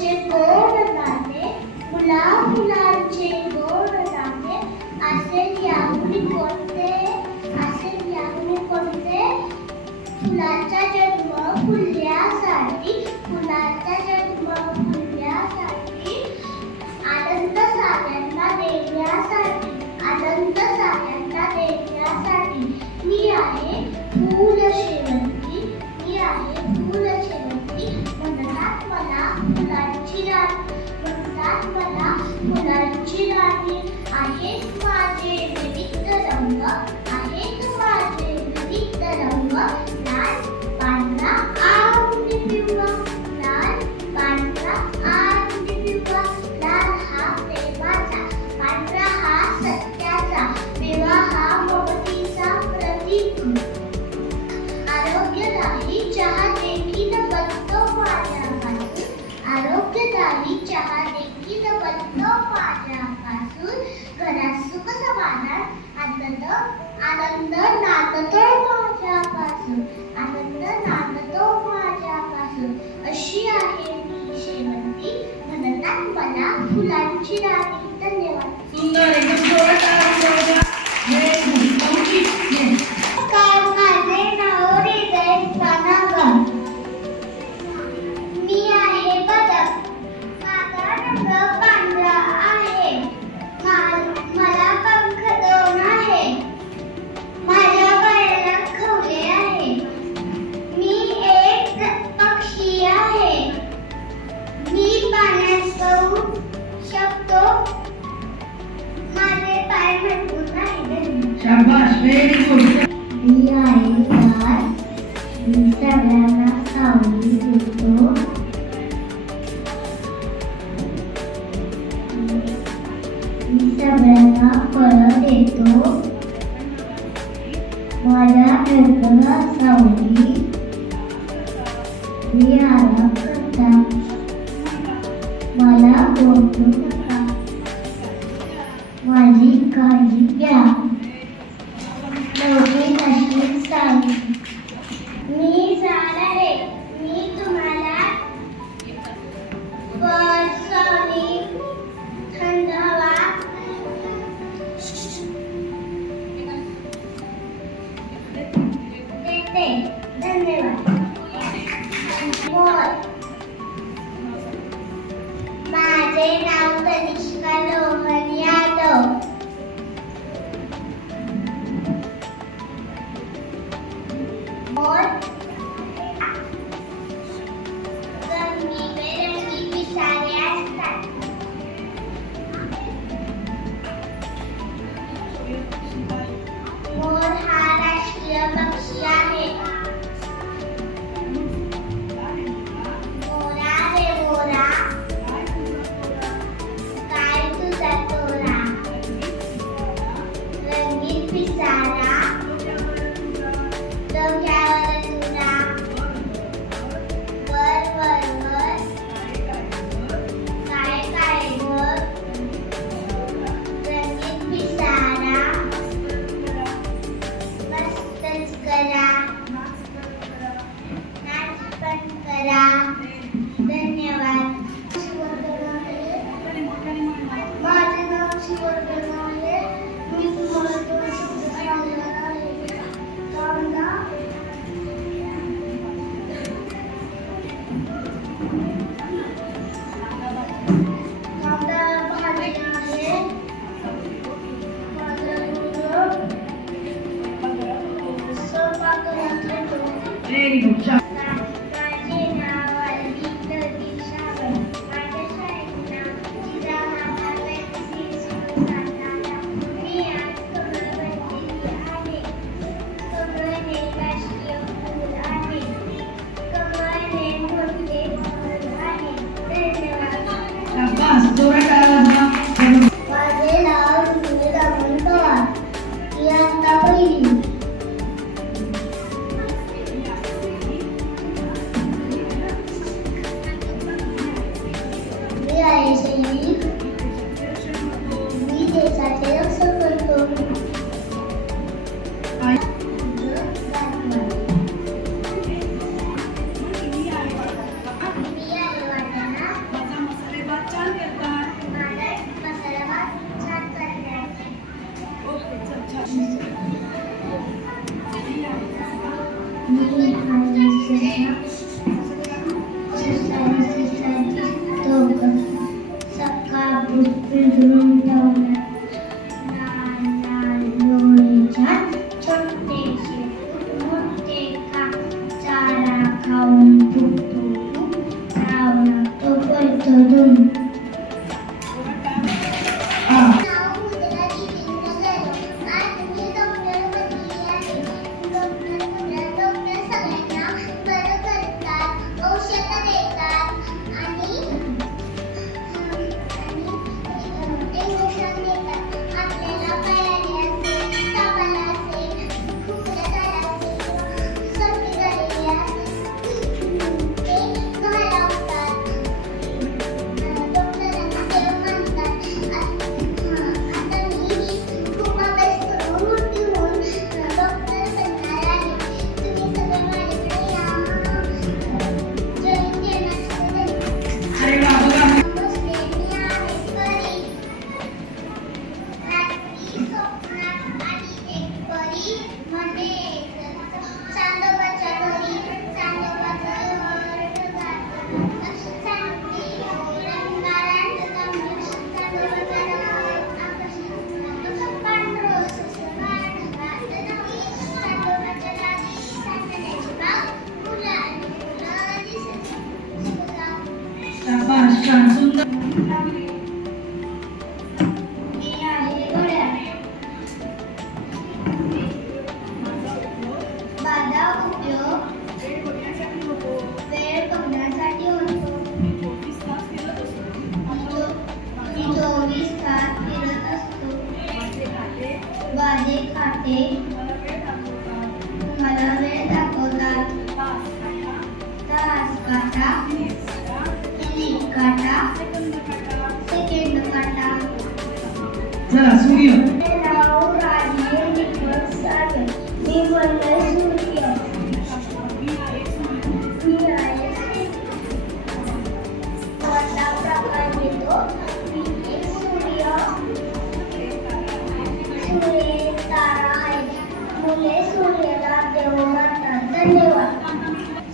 फुलांचे गोड दाणे, मुला मुलांचे गोड दाणे, असे याहुनी कोणते, असे याहुनी कोणते. फुलाचा जन्म फुलण्यासाठी, फुलाचा जन्म फुलण्यासाठी, आनंद साऱ्यांना देण्यासाठी, आनंद साऱ्यांना देण्यासाठी. मी आहे फूल शेवंती, मी आहे फूल शेवंती. म्हणतात मला फुलांची राणी, म्हणतात मला फुलांची राणी. आहेत माझे विविध रंग, आहेत माझे विविध रंग, लाल पांढरा आणि पिवळा, लाल पांढरा आणि पिवळा. लाल हा प्रेमाचा, पांढरा हा सत्याचा, पिवळा हा ममतेचा प्रतीक. आरोग्यदायी चहा देखील बनतो माझ्यापासून, आरोग्यदायी चहा देखील बनतो माझ्यापासून. घरात सुख समाधान आनंद, आनंद नांदतो माझ्यापासून, आनंद नांदतो माझ्यापासून. अशी आहे मी शेवंती, म्हणतात मला फुलांची राणी. धन्यवाद. सुंदर एकदम जोरात आवाज द्या. नमस्कार, माझे नाव हृदय पानागर. मी आहे बदक, माझा रंग पांढरा आहे, मला पंख दोन आहे, माझ्या पायाला खवले आहे. मी एक पक्षी आहे, मी पाण्यात जाऊ शकतो, माझे पाय मजबूत आहेत. शाबाश, व्हेरी गुड. मी आहे झाड, मी सगळ्यांना सावली देतो, मी सगळ्यांना फळं देतो, मला मिळतं सावली, मी आराम करता, मला बोलू नका, माझी काळजी घ्या. नववीत अशी सावली. मी झाड आहे, मी तुम्हाला फळ, सावली, थंड हवा देते. धन्यवाद. मोर. माझे नाव तनिष्का लोहन यादव. मोर रंगीबेरंगी पिसारे असतात. मोर हा राष्ट्रीय पक्षी आहे. मोरा रे मोरा, काय तुझा तोरा, रंगीत पिसारा, डोक्यावर तुरा, वर वर वर, काय काय वर, रंगीत पिसारा, मस्तच करा, नाच पण करा. धन्यवाद. माझे नाव शिवर्धन आहे, मी तुम्हाला दोन शब्द सांगणार आहे. कांदा, कांदा भाजी आहे, माझा मुलगा स्वयंपाकघरात येतो. Very good. माझे नाव धूम. हा. नाव मुद्रा जितेंद्र जाधव. आज मी डॉक्टर बनली आहे. डॉक्टर सगळ्यांना बरं करतात, औषधं देतात आणि इंजेक्शन देतात. आपल्याला पायाला असेल, तापाला असेल, खोकला झाला असेल, सर्दी झालेली असेल, ते घालवतात. डॉक्टरांना देव मानतात. आता मी खूप अभ्यास करून मोठी होऊन डॉक्टर बनणार आहे. तुम्ही सगळे माझ्याकडे या. जॉईन देण्यासाठी अरे वा बघा. नमस्ते, मी आहे परी. रात्री स्वप्नात आली एक परी. म्हणे चांदोबाच्या घरी चांदोबाचं सांगते रंगारात चांदोबाच्या पांढरं सुसवाड चांदोबाच्या रात्री चांदण्याची बाग फुलं आणि फुलं दिसत. शाबास, छान, सुंदर. मी आहे घड्याळ. माझा उपयोग वेळ बघण्यासाठी होतो. मी 24 तास फिरत असतो. माझे खाते मला वेळ दाखवतात. तास काटा, मिनिट काटा, सेकंद काटा. चला सूर्य. नाव राजे निकट सागर. मी बनले सूर्य. मी आहे कोणता प्रकार येतो. मी एक सूर्य तारा आहे. मुले सूर्याला देव मानतात. धन्यवाद.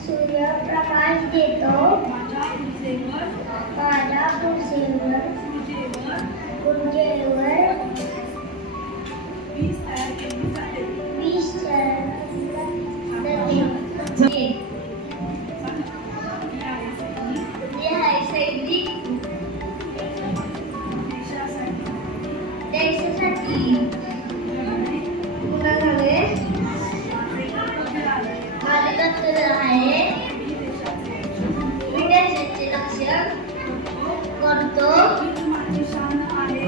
सूर्य प्रकाश देतो माझ्या कुर्सीवर 20 तयार मी आहे सैनिक. देशासाठी पुन्हा झाले. माझे कर्तव्य आहे. मी देशाचे रक्षण करतो. हीच माझी शान आहे.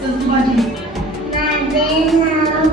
सजूबाजी. माझे नाव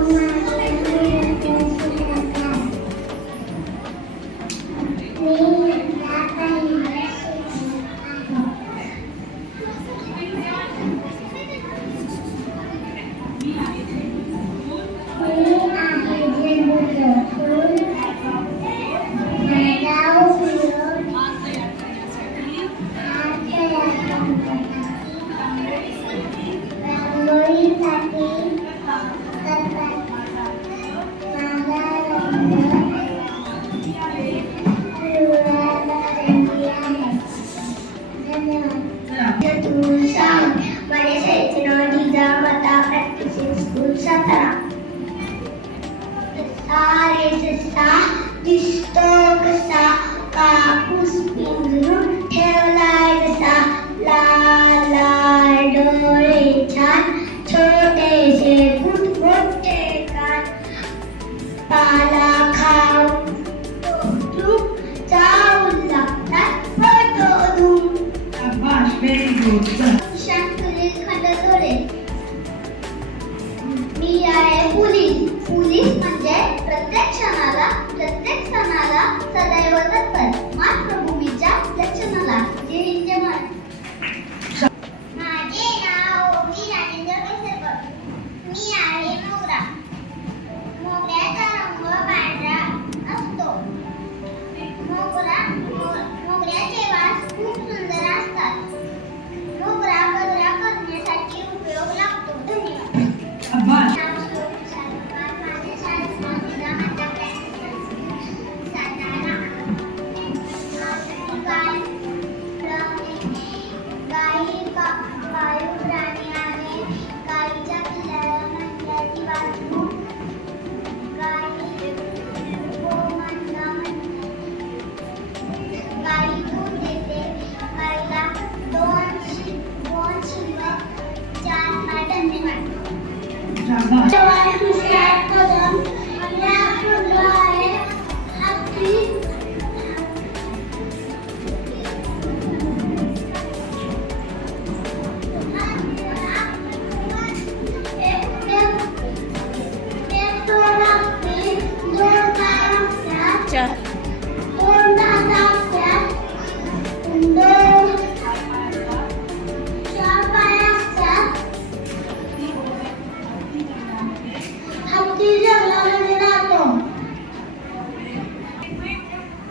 माझ्या शाळेचे नाव जिजामाता प्रॅक्टिसिंग स्कूल सातारा. रे ससा दिसतो कसा कापूस पिंजरून ठेवलाय कसा. लाल लाल डोळे छान छोटेसे बुट मोठे कान. पाला खाऊन जाऊ लागतात फोटो धूम. शाबास, व्हेरी गुड. चला. शांतुलित खंडोरे. मी आहे पोलीस. पोलीस म्हणजे प्रत्येक क्षणाला प्रत्येक सणाला सदैव तत्पर मातृभूमीच्या लक्षणाला. जय हिंद जय महाराष्ट्र. माझे नाव मी राजेंद्र केसरकर. मी आहे मोगरा. मोगऱ्याचा रंग पांढरा असतो. मोगऱ्याचे वाण शाबाश जवान दुसरा कदम आणि आपण आहे आपली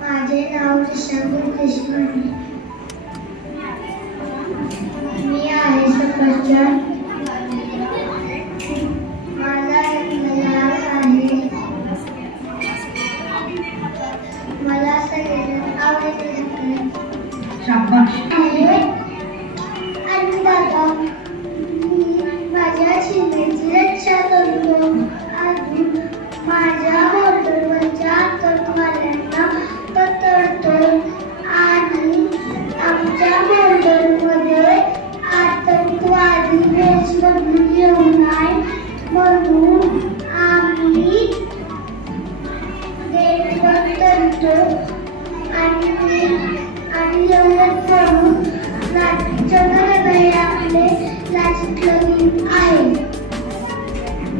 माझे नाव ऋषभ देशपांडे. मी आहे सफरचंद. माझा लाल आहे. मला सगळ्यांना आवडते. शाबाश आहे आणि दादा मी माझ्या शिमेची रक्षा करतो. अजून माझ्या हॉटेलवरच्या आतंकवाद्यांना पकडतो आणि आमच्या हॉटेलमध्ये आतंकवादी वेश बदलून येऊ नये म्हणून आम्ही देखभाल करतो आणि एवढंच म्हणून चंद्रबाई आपले लाचितलं आहे.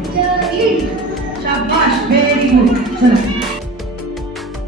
जय हिंद. शाबाश व्हेरी गुड चला